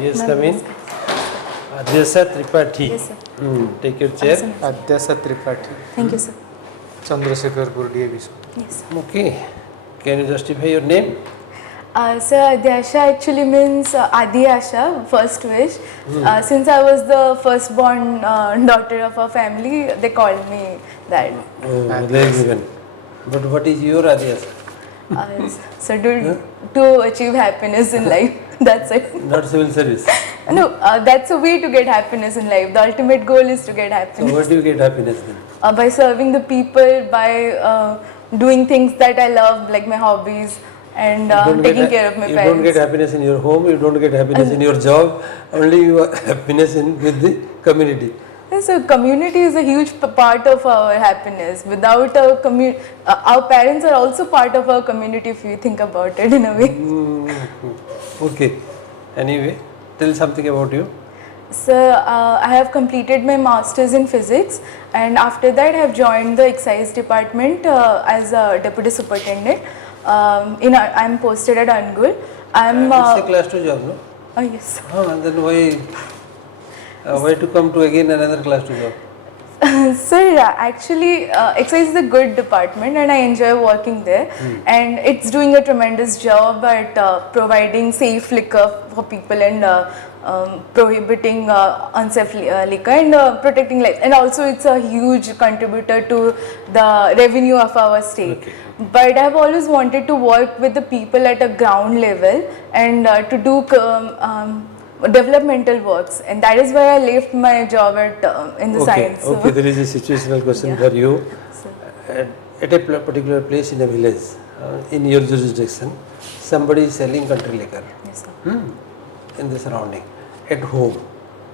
Yes, come in. ADYASA TRIPATHY. Yes, sir. Take your chair. ADYASA TRIPATHY. Thank you, sir. Chandrasekhar Gurdiya. Yes, sir. Okay. Can you justify your name? So ADYASA actually means ADYASA, first wish. Since I was the firstborn daughter of our family, they called me that. Oh, well given. But what is your ADYASA? So to achieve happiness in life, that's it. Not civil service. No, that's a way to get happiness in life. The ultimate goal is to get So happiness. where do you get happiness then? By serving the people, by doing things that I love, like my hobbies, and taking care of my you parents. don't get happiness in your home, you don't get happiness in your job, only you have happiness with the community. So community is a huge part of our happiness. Without a community, our parents are also part of our community if you think about it in a way. Okay. Anyway, tell something about you. So I have completed my masters in physics, and after that I have joined the excise department as a deputy superintendent. I am posted at Angul. It's a class 2 job, no? Yes. And then why to come to again another class 2 job? Sir, actually excise is a good department and I enjoy working there, and it's doing a tremendous job at providing safe liquor for people and prohibiting unsafe liquor and protecting life, and also it's a huge contributor to the revenue of our state. Okay. But I've always wanted to work with the people at a ground level and to do developmental works, and that is why I left my job in the science. Okay, there is a situational question for you. So, At a particular place in a village, in your jurisdiction, somebody is selling country liquor yes, sir. in the surrounding. At home,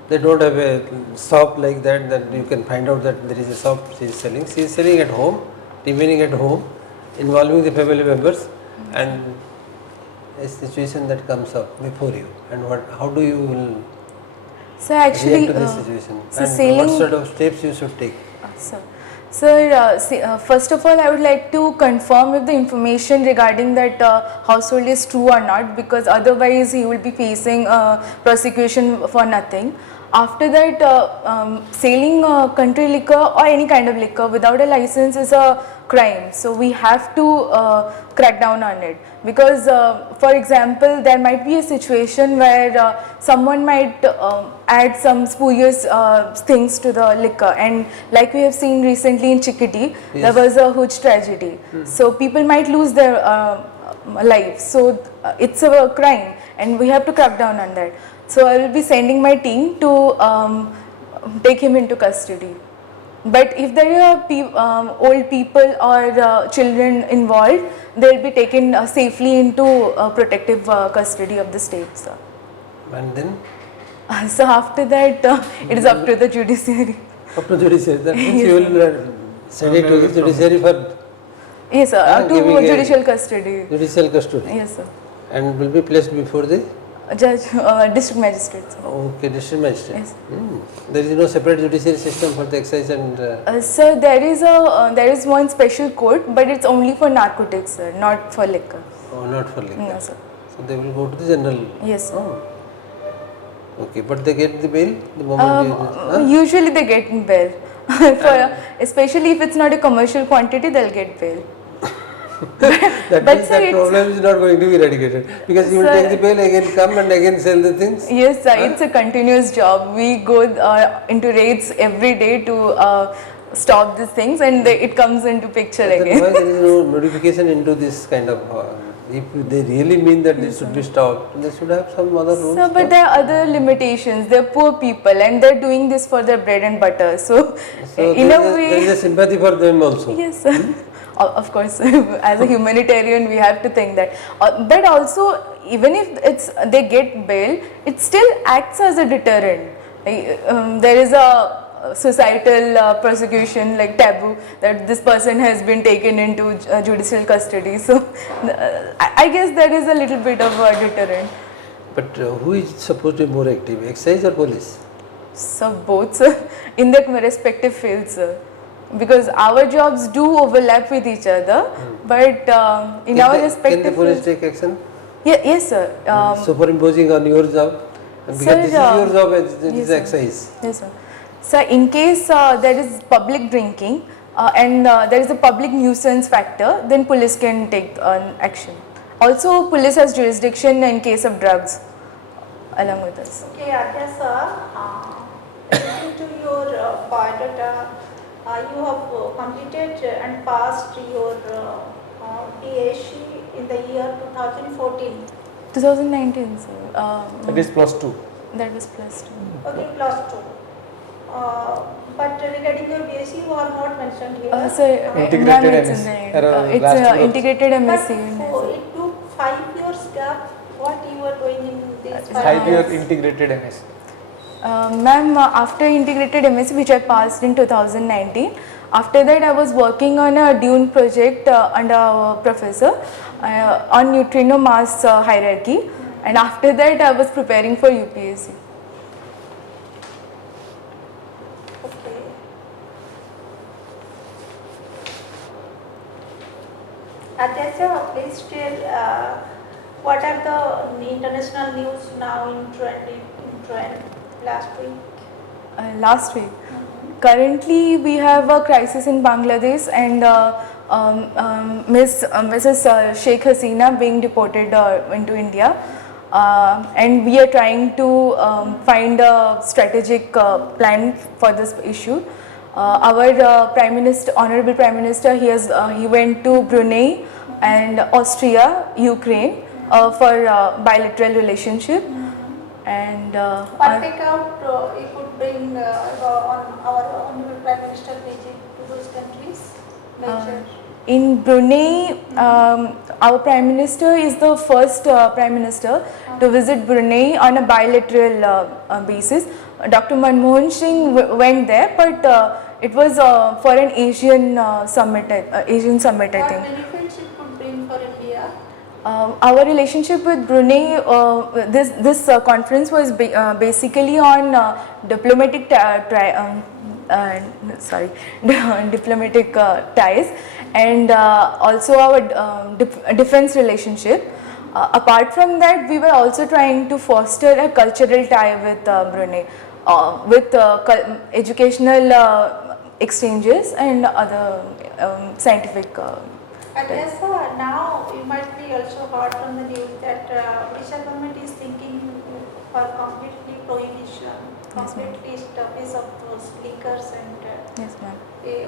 they don't have a shop like that you can find out that there is a shop she is selling. She is selling at home, remaining at home, involving the family members, and a situation that comes up before you, and how do you will So actually, react to this situation, so and sailing, what sort of steps you should take? Sir, first of all, I would like to confirm if the information regarding that household is true or not, because otherwise he will be facing prosecution for nothing. After that, selling country liquor or any kind of liquor without a license is a crime. So we have to crack down on it, because for example, there might be a situation where someone might add some spurious things to the liquor, and like we have seen recently in Chickadee, there was a huge tragedy. So people might lose their lives. So it's a crime and we have to crack down on that. So I will be sending my team to take him into custody. But if there are old people or children involved, they will be taken safely into protective custody of the state, sir. And then? So after that, it is up to the judiciary. Up to judiciary. That means you will send it to the judiciary for yes, sir, to giving judicial custody. Judicial custody. Yes, sir. And will be placed before the Judge, district magistrate, sir. okay, district magistrate. Yes. There is no separate judiciary system for the excise and. Sir, there is one special court, but it's only for narcotics, sir, not for liquor. Oh, not for liquor. No, sir. So they will go to the general. Yes, sir. Oh. Okay, but they get the bail the moment Usually they get in bail. Especially if it's not a commercial quantity, they'll get bail. that means that problem is not going to be eradicated, because you will take the bail, again come and again sell the things. Yes, sir, it's a continuous job. We go into raids every day to stop these things, and it comes into picture again. Why there is no notification into this kind of if they really mean that this should be stopped, they should have some other rules. So, but there are other limitations. They're poor people and they're doing this for their bread and butter. So in a way, there is a sympathy for them also. Yes, sir. Of course, as a humanitarian, we have to think that. But also, even if they get bail, it still acts as a deterrent. There is a societal prosecution, like taboo, that this person has been taken into judicial custody. So I guess there is a little bit of a deterrent. But who is supposed to be more active, excise or police? So both, sir, in their respective fields, sir. Because our jobs do overlap with each other, but in our respective can the police fields, take action? yes, sir. Superimposing on your job? Because Sir, this is your job, it yes, is sir. exercise. Yes, sir. So, in case there is public drinking and there is a public nuisance factor, then police can take action. Also, police has jurisdiction in case of drugs along with us. Okay, ADYASA, according to your biodata, you have completed and passed your PhD in the year 2014. 2019, sir. That is +2. That was plus 2. Okay, plus 2. But regarding your BSc, you are not mentioned here. So, Integrated ma'am, it's MSc. in the, Last it's growth. integrated But MSc. in it took 5 years gap. What you were doing in these 5 5-year years? integrated MSc. Ma'am, after integrated MSc which I passed in 2019, after that I was working on a Dune project under a professor on neutrino mass hierarchy, and after that I was preparing for UPSC. Okay. ADYASA, please tell what are the international news now in trend last week? Last week. Currently we have a crisis in Bangladesh, and Mrs. Sheikh Hasina being deported into India, and we are trying to find a strategic plan for this issue. Our Prime Minister, Honorable Prime Minister, he went to Brunei and Austria, Ukraine for bilateral relationship, and What take out you could bring on our Honorable Prime Minister visit to those countries? Major. in Brunei, our Prime Minister is the first Prime Minister to visit Brunei on a bilateral basis. Dr. Manmohan Singh went there, but it was for an Asian summit. Asian summit, I What think. benefits it could bring for India? Our relationship with Brunei, this conference was basically on diplomatic diplomatic ties, and also our defense relationship. Apart from that, we were also trying to foster a cultural tie with Brunei, with educational exchanges and other scientific. ADYASA, now you might be also heard from the news that Odisha government is thinking for completely prohibition, Yes, ma'am. completely stoppage of those liquors and Yes, ma'am.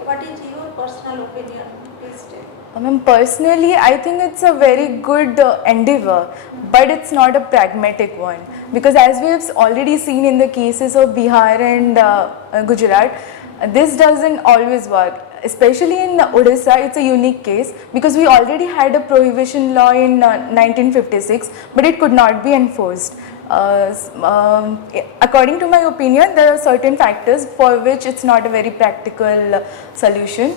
what is your personal opinion? Please tell. Ma'am, personally, I think it's a very good endeavor, but it's not a pragmatic one, because as we have already seen in the cases of Bihar and Gujarat, this doesn't always work. Especially in Odisha, it's a unique case because we already had a prohibition law in 1956, but it could not be enforced. According to my opinion, there are certain factors for which it's not a very practical solution.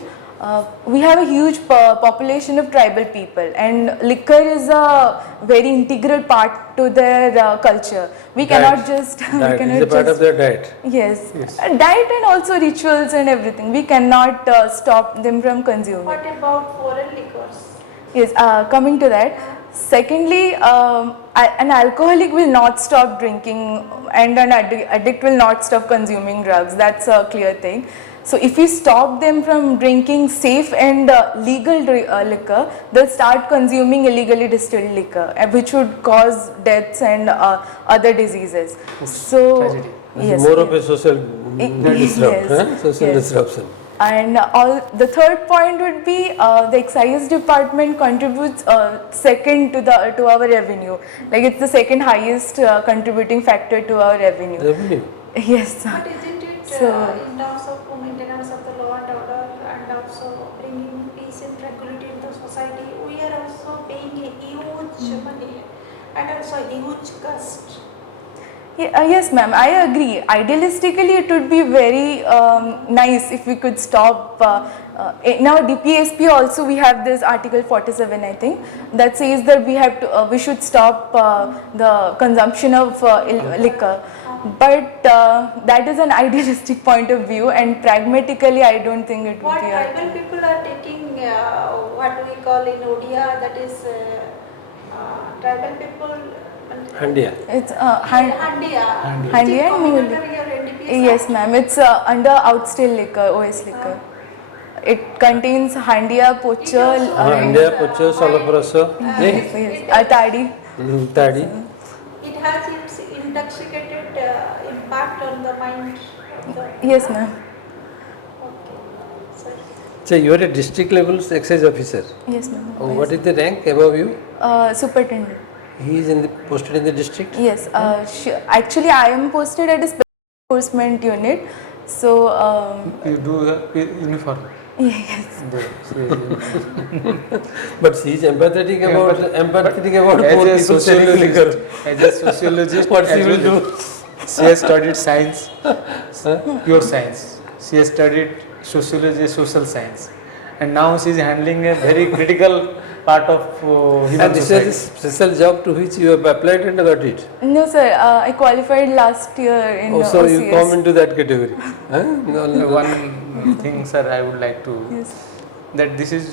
We have a huge population of tribal people, and liquor is a very integral part to their culture. We cannot just Diet is a part of their diet. Yes, Yes. Diet and also rituals and everything. We cannot stop them from consuming. What about foreign liquors? Yes, coming to that. Secondly, an alcoholic will not stop drinking, and an addict will not stop consuming drugs. That's a clear thing. So if we stop them from drinking safe and legal liquor, they'll start consuming illegally distilled liquor, which would cause deaths and other diseases. So Tragedy. It's more of a social disrupt, yes, social yes. disruption. And the third point would be the excise department contributes second to our revenue. Like it's the second highest contributing factor to our revenue. Revenue. Yes. But isn't it So- in terms of maintenance of the law and order and also bringing peace and tranquility in the society, we are also paying a huge money and also a huge cost. Yes, ma'am, I agree. Idealistically, it would be very nice if we could stop. In our DPSP also, we have this Article 47, I think, that says that we should stop the consumption of liquor. But that is an idealistic point of view, and pragmatically, I don't think it would What be. tribal people are taking what we call in Odia, that is tribal people Handia. It's Handia. Handia and Coming Mool. under your NDPS Yes, ma'am. It's under outstill liquor, OS liquor. It contains Handia, Pocha, Handia, Pocho, Soloporoso, Tadi. Tadi. It has its intoxicated impact on the mind. Yes, ma'am. Okay. So, So you are a district level excise officer. Yes, ma'am. What is the rank above you? Superintendent. He is posted in the district. Yes. Actually, I am posted at a special enforcement unit. So, You do the uniform. yes. But she is empathetic about As poor a people selling liquor. sociologist, as a sociologist, What she as will well, do? she has studied science, pure science. She has studied sociology, social science, and now she is handling a very critical part of human And this society. is a special job to which you have applied and got it. No, sir. I qualified last year in Also, OCS. you come into that category. Huh? No, no. One thing, sir, I would like to Yes. that this is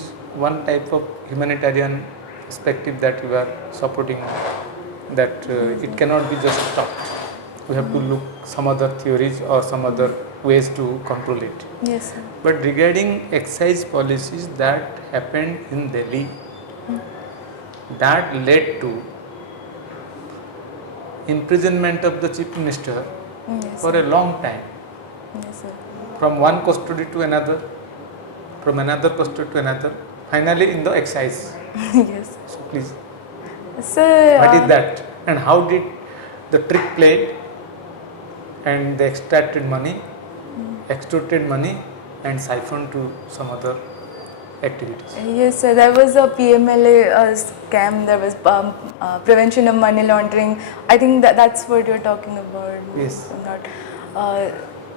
one type of humanitarian perspective that you are supporting. That it cannot be just stopped. We have to look some other theories or some other ways to control it. Yes, sir. But regarding excise policies that happened in Delhi, that led to imprisonment of the chief minister Yes, for a long time, yes, sir. from one custody to another, from another custody to another, finally in the excise. Yes. So please, Sir, what is that, and how did the trick played, and they extracted money, extorted money, and siphoned to some other activities. Yes, sir. There was a PMLA scam. There was prevention of money laundering. I think that's what you're talking about. Yes. I'm not. Uh,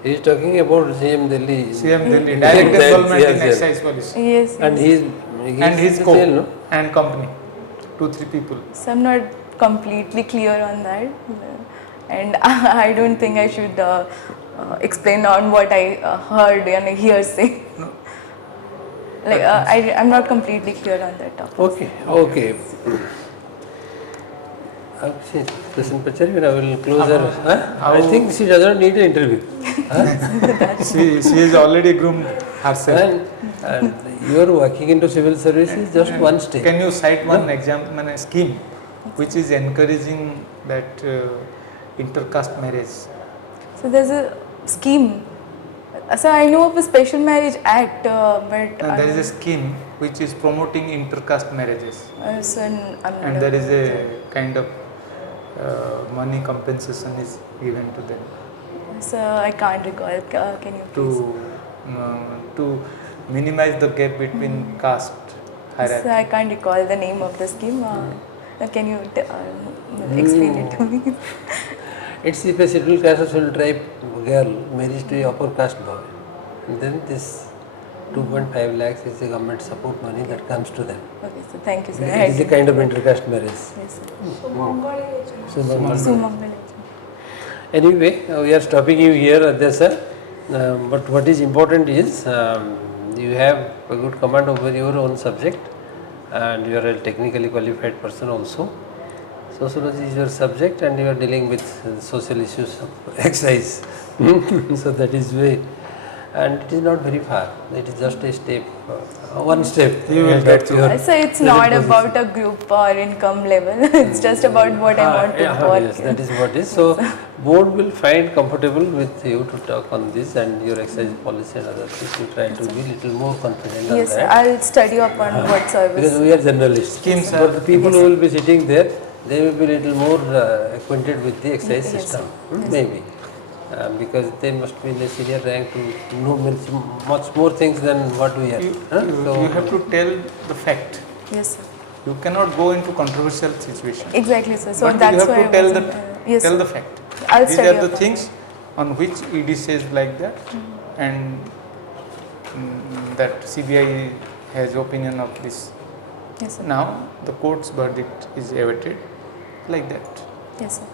He is talking about CM Delhi. CM Delhi, Yes, direct involvement in yes. excise policy, yes. And yes. and his in co jail, no? and company, 2-3 people. So I'm not completely clear on that, and I don't think I should explain on what I heard and hearsay. Like I'm not completely clear on that topic. Okay, okay. Listen, Pachari, I will close her. I think she does not need an interview. She is already groomed herself. And you are working into civil services, just one step. Can you cite one example, a scheme which is encouraging that intercaste marriage? So there's a scheme. So I know of a special marriage act, but There is a scheme which is promoting intercaste marriages, so I'm and not there is a kind of money compensation is given to them So I can't recall. Can you please? to minimize the gap between caste hierarchy. So I can't recall the name of the scheme. Can you explain it to me? It's if a scheduled caste or scheduled tribe girl marries to a upper caste boy, and then this 2.5 lakhs is the government support money that comes to them. Okay, so thank you, sir. It is a kind of intercaste marriage. Yes, so Bengali So, Bengal. Sumangal. Anyway, we are stopping you here, Adyasa. But what is important is you have a good command over your own subject, and you are a technically qualified person also. Sociology is your subject, and you are dealing with social issues of excise. So that is way, and it is not very far. It is just a step, one step. You will get to your So it's present not position. about a group or income level. It's just about what I want to work Yes, in. that is what is. So, board will find comfortable with you to talk on this and your exercise policy and other things. You try to be little more confident on Yes, sir. that. I'll study up on what service. Because we are journalists. Schemes But the people who will be sitting there, they will be little more acquainted with the exercise Yes, system. yes. Maybe. Because they must be in a senior rank to know much more things than what we are. you So, have to tell the fact. Yes, sir. You cannot go into controversial situation. Exactly, sir. So But that's you have why to I tell wasn't, yes, tell sir. the fact. I'll These study are the up on things on which ED says like that, and that CBI has opinion of this. Yes, sir. Now the court's verdict is awaited like that. Yes, sir.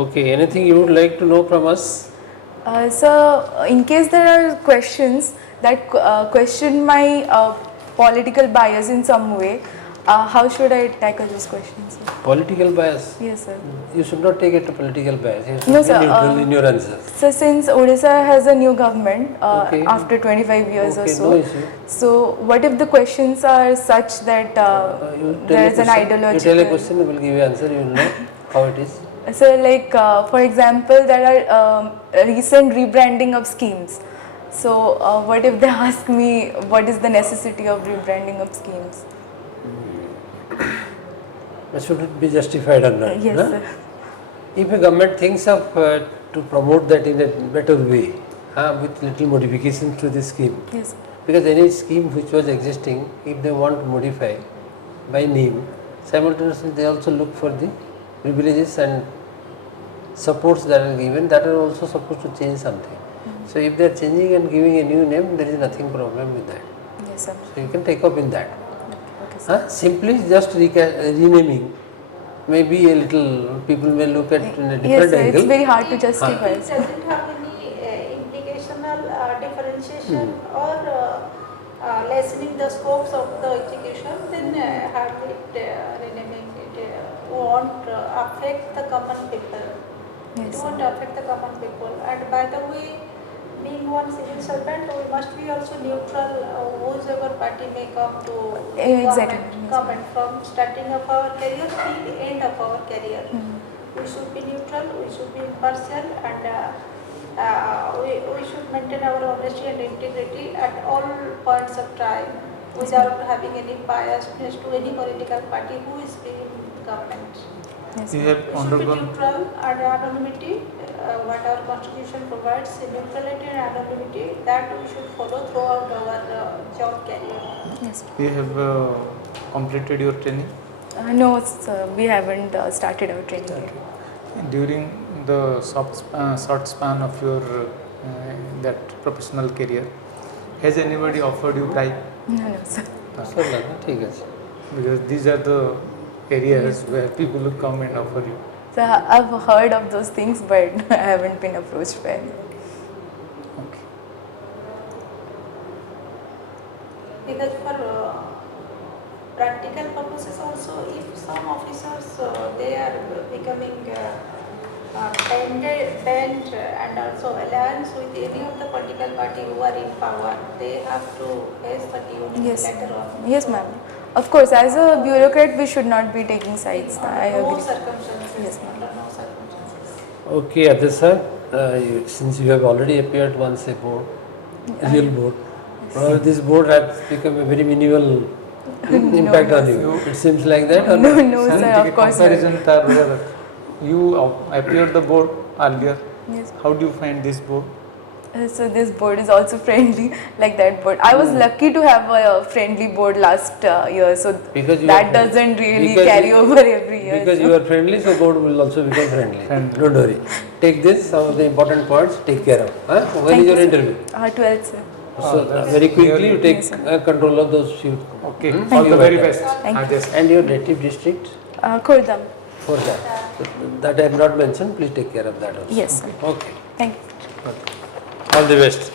okay, anything you would like to know from us? So, in case there are questions that question my political bias in some way, how should I tackle those questions, sir? Political bias. Yes, sir. You should not take it to political bias. You should No, be sir, neutral in your answers. So since Odisha has a new government Okay. after 25 years or Okay, so, no issue. so what if the questions are such that You tell there a is an question, You tell a ideological... question, we will give you answer. You will know how it is. So like for example, there are recent rebranding of schemes. So what if they ask me what is the necessity of rebranding of schemes? Should it be justified or not? Yes, huh? sir. If a government thinks of to promote that in a better way, with little modifications to the scheme, Yes. because any scheme which was existing, if they want to modify by name, simultaneously they also look for the privileges and supports that are given that are also supposed to change something. So if they are changing and giving a new name, there is nothing problem with that. Yes, sir. So you can take up in that. Okay, sir. Simply just renaming, maybe a little people may look at in a different Yes, sir. angle. It's very hard to justify. It doesn't have any implicational differentiation or lessening the scopes of the education, then have it renaming it won't affect the common people. Yes, It sir. won't affect the common people. And by the way, being one civil servant, we must be also neutral, whoever party may come to Exactly. government from starting of our career till the end of our career. We should be neutral, we should be impartial, and we should maintain our honesty and integrity at all points of time without having any biasness to any political party who is being government. Yes, You sir. have We should be undergone neutral and anonymity, what our constitution provides, neutrality and anonymity, that we should follow throughout our job career. Yes, sir. you have completed your training No, sir, we haven't started our training yet. during the short span of your that professional career. Has anybody offered you bribe? No, no, sir. So, ठीक है. Because these are the areas where people will come and offer you. So I've heard of those things, but I haven't been approached by any. Okay. Because for practical purposes also, if some officers they are becoming bent and also alliance with any of the political party who are in power, they have to face the due Yes. later on. Yes, ma'am. Of course, as a bureaucrat, we should not be taking sides. I No agree. circumstances. Yes, ma'am. Under no circumstances. Okay, ADYASA, since you have already appeared once a board, real board, this board has become a very minimal impact on you. It seems like that or No, not? no, sir. Of course not. Comparison tar you appeared the board earlier. Yes. How do you find this board? So this board is also friendly like that board. I was lucky to have a friendly board last year, so Because you that are- doesn't really because carry you- over every year. Because so. you are friendly, so board will also become friendly. Don't worry. Take this, some of the important points, take care of. When Thank is your you, sir. interview? 12th, sir. So that's very quickly you take Yes, sir. control of those few. Okay. Hmm? All the Few very items. best. Thank you. Adhyasa. And your native district Khordam. for that. So that I have not mentioned, please take care of that also. Yes, sir. Okay. Thank you. All the best.